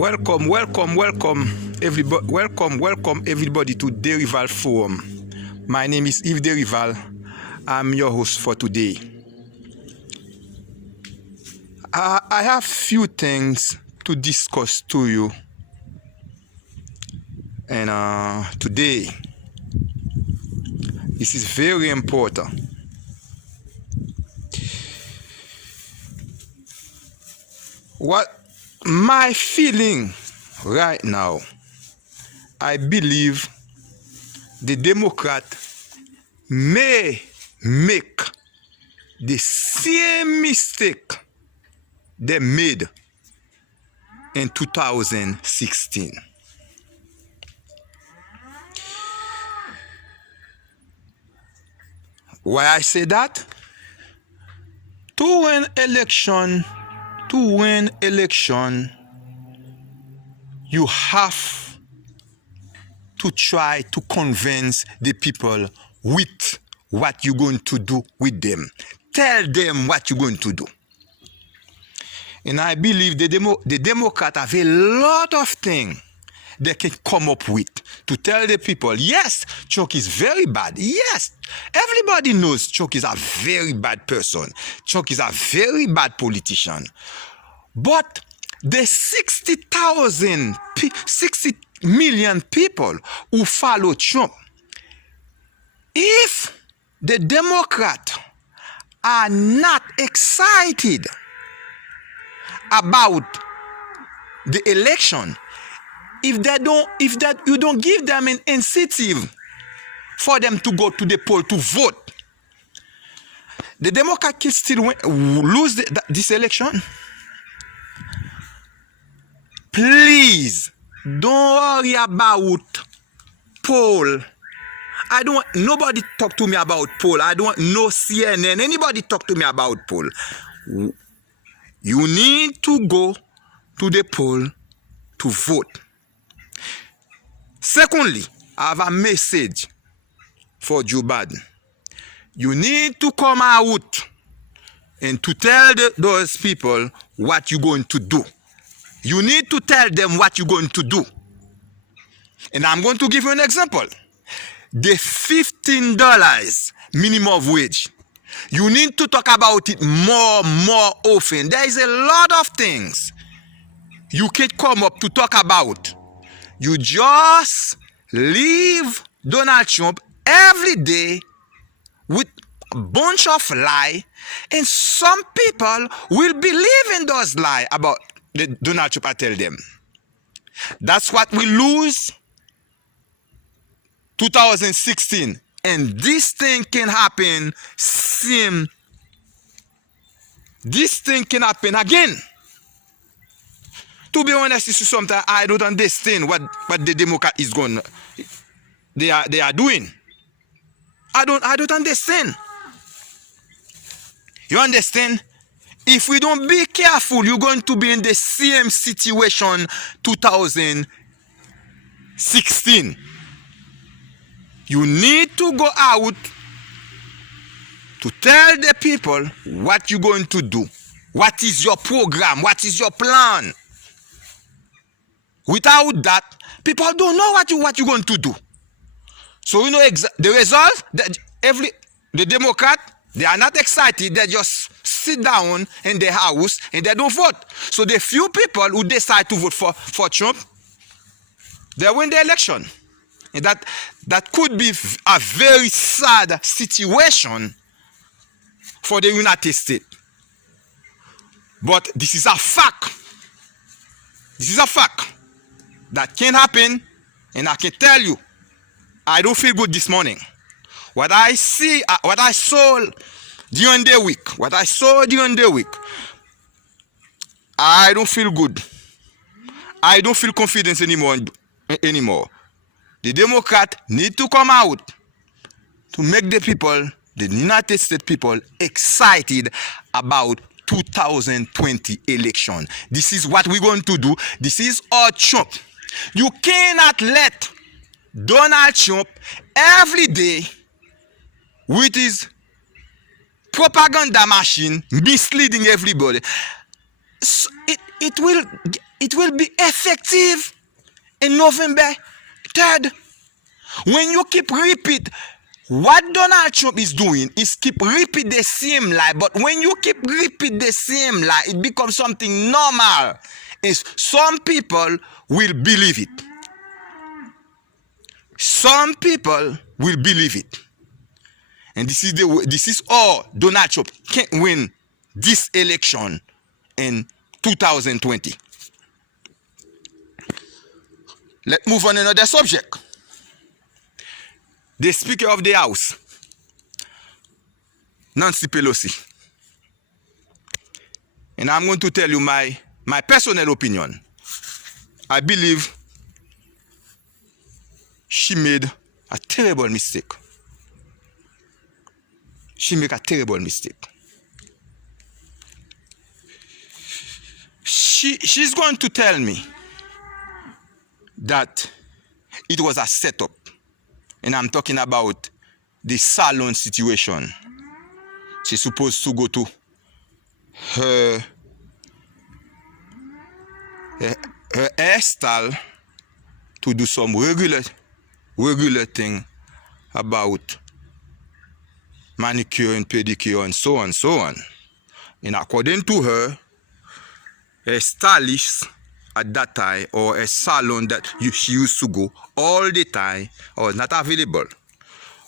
Welcome, everybody. Welcome, everybody to Derival Forum. My name is Yves Derival. I'm your host for today. I have few things to discuss to you, and today this is very important. What my feeling right now, I believe the Democrat may make the same mistake they made in 2016. Why I say that? To win election, you have to try to convince the people with what you're going to do with them. Tell them what you're going to do. And I believe the Democrats have a lot of things they can come up with to tell the people, yes, Chuck is very bad. Yes, everybody knows Chuck is a very bad person. Chuck is a very bad politician. But the 60 million people who follow Trump, if the Democrats are not excited about the election, if you don't give them an incentive for them to go to the poll to vote, the Democrats can still lose this election. Please don't worry about poll. Nobody talk to me about poll. I don't know CNN. Anybody talk to me about poll. You need to go to the poll to vote. Secondly, I have a message for Joe Biden. You need to come out and to tell those people what you're going to do. You need to tell them what you're going to do. And I'm going to give you an example. The $15 minimum wage. You need to talk about it more often. There is a lot of things you can come up to talk about. You just leave Donald Trump every day with a bunch of lies, and some people will believe in those lies about Donald Trump. I tell them. That's what we lose 2016. And this thing can happen this thing can happen again. To be honest, sometimes I don't understand what the Democrat is going. They are doing. I don't understand. You understand? If we don't be careful, you're going to be in the same situation 2016. You need to go out to tell the people what you're going to do. What is your program? What is your plan? Without that, people don't know what you're going to do. So you know the result. The Democrat, they are not excited. They just sit down in their house and they don't vote. So the few people who decide to vote for Trump, they win the election. And that could be a very sad situation for the United States. But this is a fact. This is a fact that can happen, and I can tell you, I don't feel good this morning. What I saw during the week, I don't feel good. I don't feel confidence anymore. The Democrats need to come out to make the United States people, excited about 2020 election. This is what we're going to do. This is our Trump. You cannot let Donald Trump every day with his propaganda machine misleading everybody. It will it will be effective in November 3rd. When you keep repeat, what Donald Trump is doing is keep repeat the same lie. But when you keep repeat the same lie, it becomes something normal. Is some people will believe it. Some people will believe it. And this is all Donald Trump can't win this election in 2020. Let's move on to another subject. The Speaker of the House, Nancy Pelosi. And I'm going to tell you my personal opinion. I believe she made a terrible mistake. She made a terrible mistake. She's going to tell me that it was a setup. And I'm talking about the salon situation. She's supposed to go to her hairstyle to do some regular thing about manicure and pedicure and so on. And according to her, a stylist at that time or a salon that she used to go all the time or not available,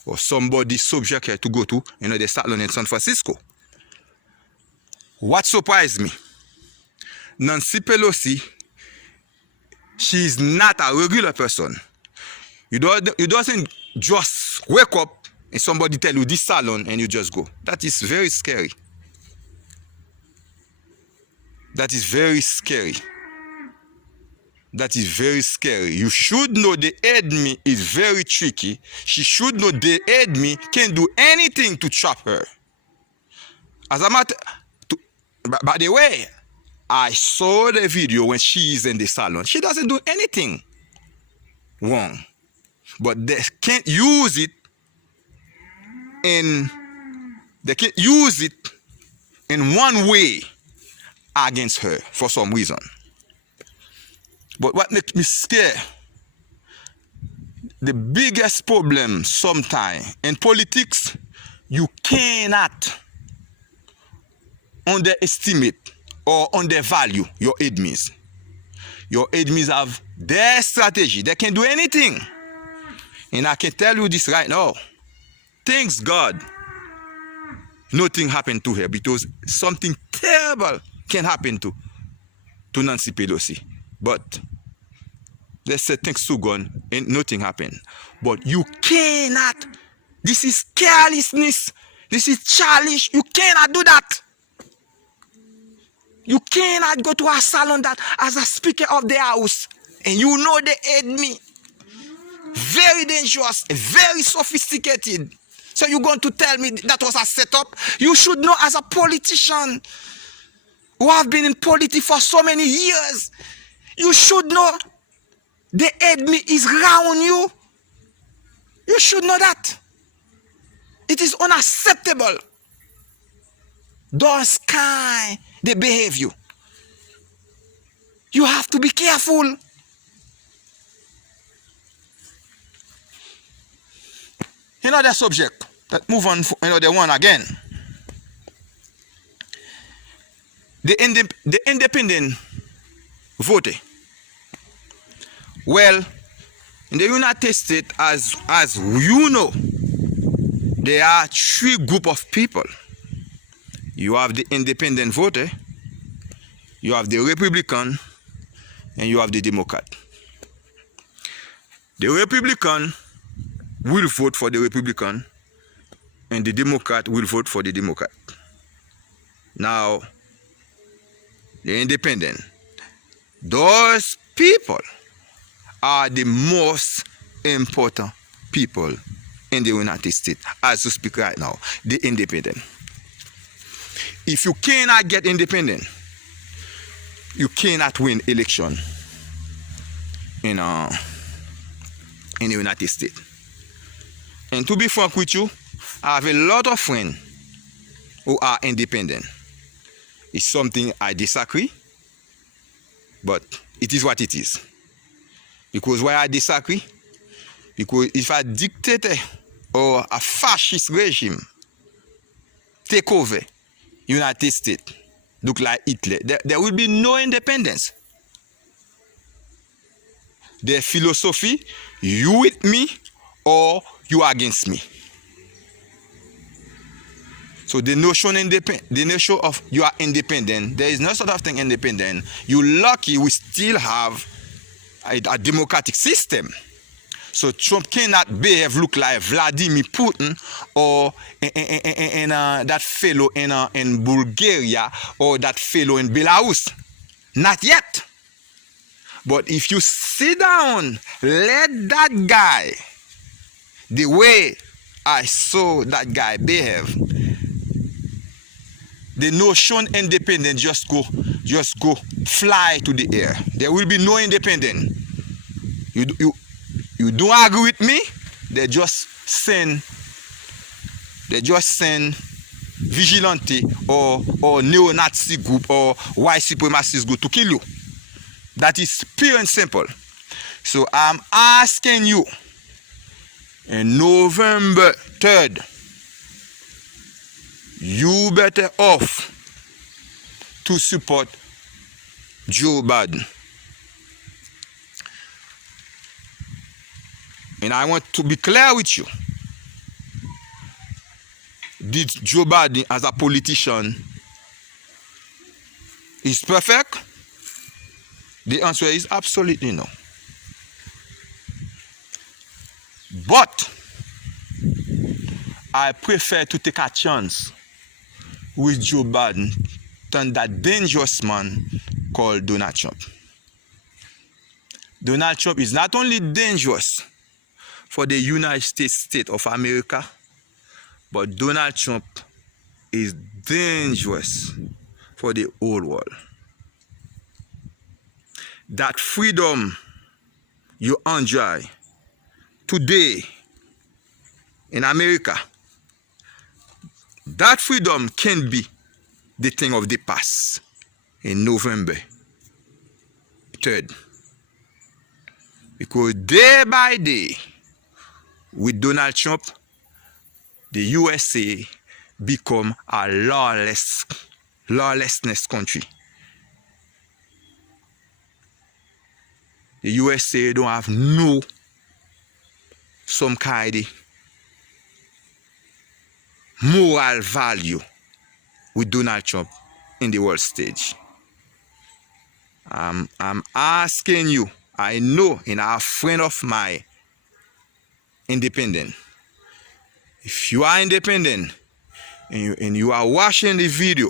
or somebody subject her to go to the salon in San Francisco. What surprised me, Nancy Pelosi, she's not a regular person. You doesn't just wake up and somebody tell you this salon and you just go. That is very scary. That is very scary. That is very scary. You should know the enemy is very tricky. She should know the enemy can do anything to trap her. As a matter, by the way, I saw the video when she is in the salon. She doesn't do anything wrong, but they can't use it in one way against her for some reason. But what makes me scared, the biggest problem sometimes in politics, you cannot underestimate or undervalue your enemies. Your enemies have their strategy. They can do anything. And I can tell you this right now. Thanks God, nothing happened to her, because something terrible can happen to Nancy Pelosi. But let's say thanks to God, and nothing happened. But you cannot. This is carelessness. This is childish. You cannot do that. You cannot go to a salon that as a Speaker of the House and you know the enemy. Very dangerous, very sophisticated. So you're going to tell me that was a setup? You should know as a politician who have been in politics for so many years. You should know the enemy is around you. You should know that. It is unacceptable. Those kind they behave you. You have to be careful. Another subject. Let's move on for another one again. The independent voter. Well, in the United States, as you know, there are three groups of people. You have the independent voter, you have the Republican, and you have the Democrat. The Republican will vote for the Republican, and the Democrat will vote for the Democrat. Now, the independent, those people are the most important people in the United States as we speak right now, the independent. If you cannot get independent, you cannot win election in the United States. And to be frank with you, I have a lot of friends who are independent. It's something I disagree. But it is what it is. Because why I disagree? Because if a dictator or a fascist regime take over United States, look like Hitler, there will be no independence. Their philosophy, you with me or you against me. So the notion of you are independent, there is no sort of thing independent. You're lucky we still have a democratic system. So Trump cannot behave look like Vladimir Putin or that fellow in Bulgaria or that fellow in Belarus. Not yet. But if you sit down, let that guy, the way I saw that guy behave, the notion independent just go fly to the air. There will be no independent. You don't agree with me, they just send vigilante or neo-Nazi group or white supremacist group to kill you. That is pure and simple. So I'm asking you, on November 3rd, you better off to support Joe Biden. And I want to be clear with you. Did Joe Biden as a politician is perfect? The answer is absolutely no. But I prefer to take a chance with Joe Biden than that dangerous man called Donald Trump. Donald Trump is not only dangerous for the United States of America, but Donald Trump is dangerous for the whole world. That freedom you enjoy today in America, that freedom can be the thing of the past in November 3rd. Because day by day, with Donald Trump, the USA become a lawlessness country. The USA don't have some kind of moral value with Donald Trump in the world stage. I'm asking you, I know, and a friend of mine, independent. If you are independent and you are watching the video,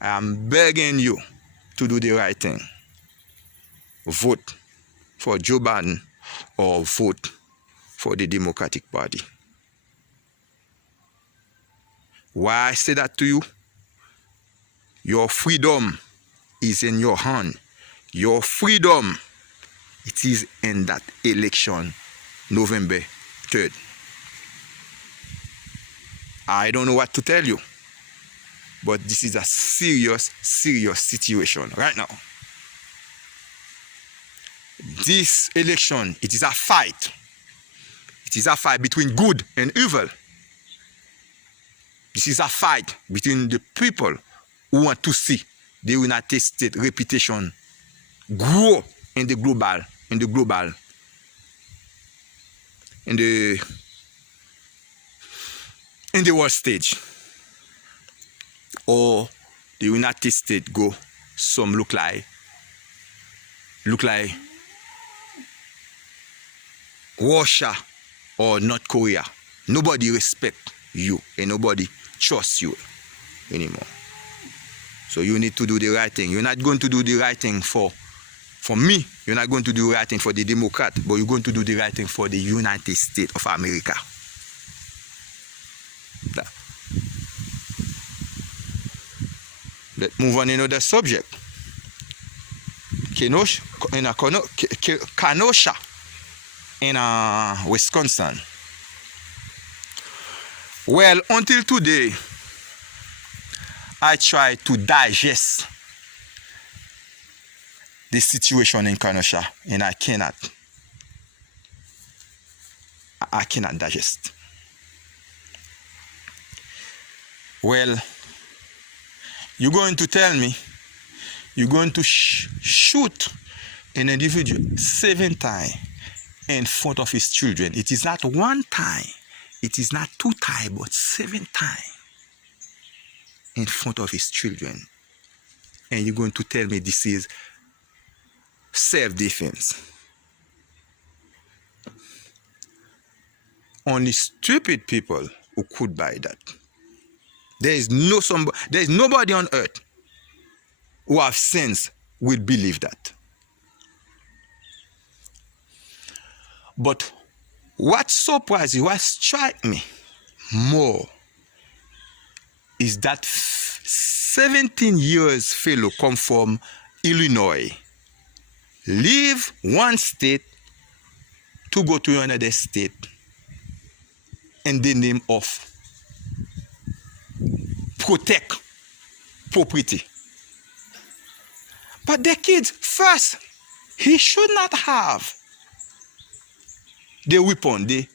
I am begging you to do the right thing. Vote for Joe Biden or vote for the Democratic Party. Why I say that to you? Your freedom is in your hand. Your freedom, it is in that election, November 3rd. I don't know what to tell you, but this is a serious situation right now. This election, it is a fight. It is a fight between good and evil. This is a fight between the people who want to see the United States reputation grow in the world stage, or the United States go some look like Russia or North Korea. Nobody respect you and nobody trusts you anymore. So you need to do the right thing. You're not going to do the right thing for me. You're not going to do the right thing for the Democrat, but you're going to do the right thing for the United States of America. Let's move on to another subject. Kenosha in Wisconsin. Well, until today, I try to digest the situation in Kenosha, and I cannot digest. Well, you're going to tell me you're going to shoot an individual 7 times in front of his children. It is not 1 time, it is not 2 times, but 7 times in front of his children. And you're going to tell me this is self-defense. Only stupid people who could buy that. There is nobody on earth who have sense will believe that. But what surprised you, what struck me more, is that 17 years fellow come from Illinois, leave one state to go to another state in the name of protect property. But the kids, first, he should not have the weapon, the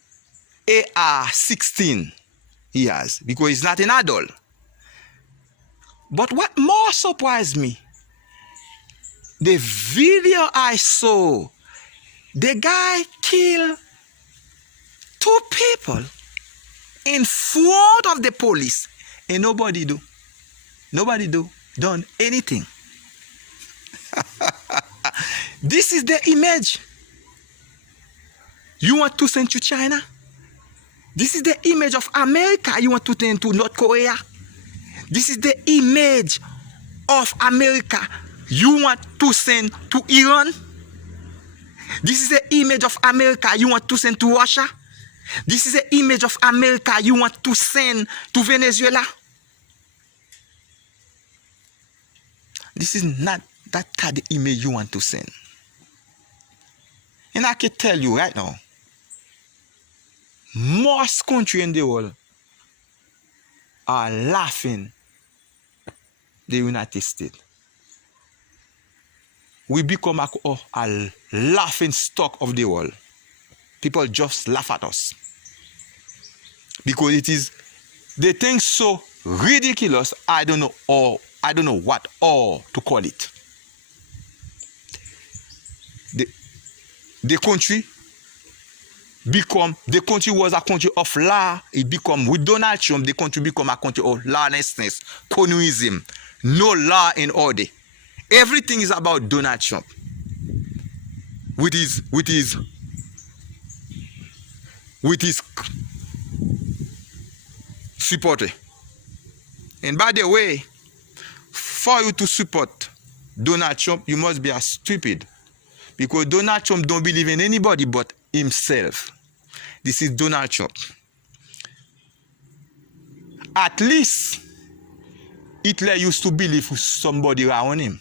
AR-16 he has, because he's not an adult. But what more surprised me, the video I saw, the guy killed 2 people in front of the police, and nobody done anything. This is the image you want to send to China. This is the image of America you want to send to North Korea. This is the image of America you want to send to Iran. This is the image of America you want to send to Russia. This is the image of America you want to send to Venezuela. This is not that kind of image you want to send. And I can tell you right now, most countries in the world are laughing the United States. We become a laughing stock of the world. People just laugh at us. Because it is the thing so ridiculous, I don't know what to call it. The country was a country of law. It become, with Donald Trump, the country become a country of lawlessness, communism, no law and order. Everything is about Donald Trump with his supporter. And by the way, for you to support Donald Trump, you must be a stupid, because Donald Trump don't believe in anybody but himself. This is Donald Trump. At least Hitler used to believe somebody around him.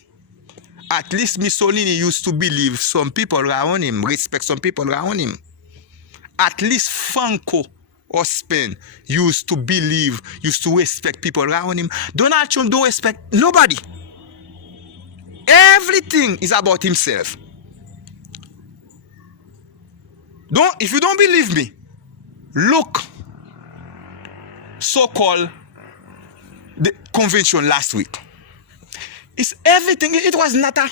At least Mussolini used to believe some people around him, respect some people around him. At least Franco or Spain used to believe, used to respect people around him. Donald Trump don't respect nobody. Everything is about himself. If you don't believe me, look so-called the convention last week. It's everything. It was not a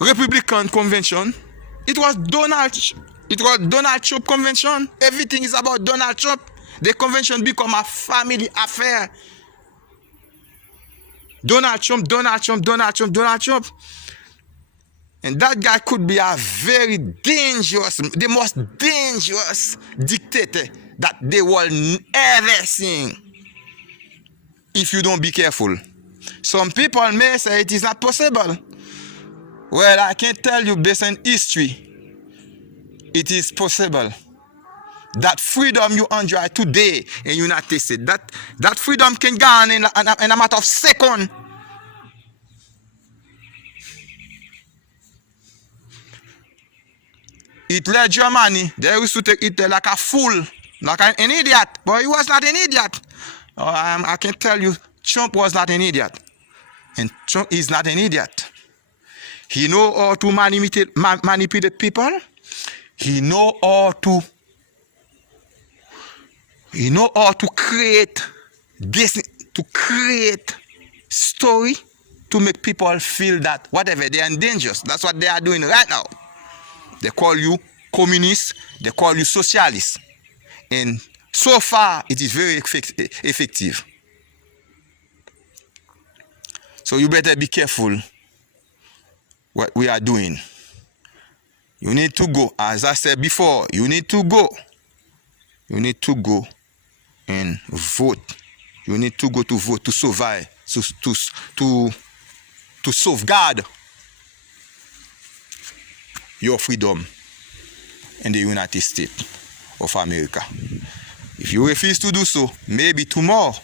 Republican convention. It was Donald Trump convention. Everything is about Donald Trump. The convention become a family affair. Donald Trump. And that guy could be a very dangerous, the most dangerous dictator that the world ever seen. If you don't be careful. Some people may say it is not possible. Well, I can tell you based on history, it is possible. That freedom you enjoy today in the United States, that freedom can go on in a matter of seconds. Hitler, Germany, they used to take Hitler like a fool, like an idiot. But he was not an idiot. I can tell you, Trump was not an idiot. And Trump is not an idiot. He know how to manipulate people. He know how to create this, to create story to make people feel that whatever, they are dangerous. That's what they are doing right now. They call you communist, they call you socialist. And so far, it is very effective. So you better be careful what we are doing. You need to go, as I said before, you need to go. You need to go and vote. You need to go to vote to survive, to safeguard your freedom in the United States of America. If you refuse to do so, maybe tomorrow,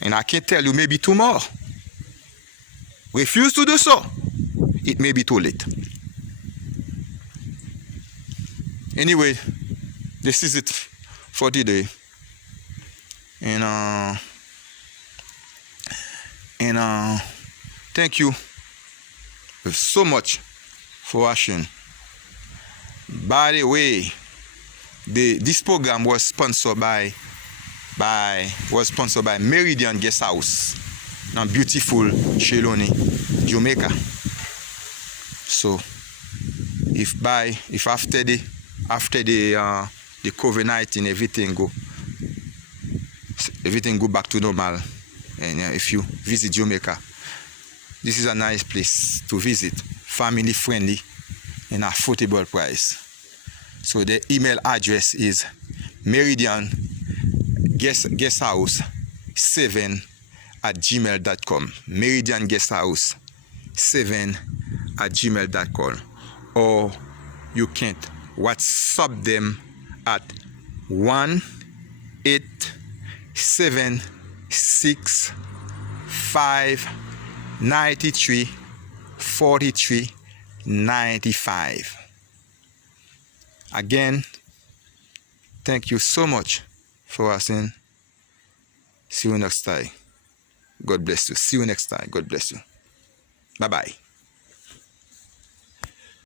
and I can tell you maybe tomorrow, refuse to do so, it may be too late. Anyway, this is it for today. And thank you so much for watching. By the way, this program was sponsored by Meridian Guest House in beautiful Cheloni, Jamaica. So if after the COVID-19 everything go back to normal, and if you visit Jamaica, this is a nice place to visit, family friendly and affordable price. So the email address is meridianguesthouse7@gmail.com, meridianguesthouse7@gmail.com, or you can WhatsApp them at 1-877-593-4395. Again, thank you so much for watching. See you next time. God bless you. See you next time. God bless you. Bye-bye.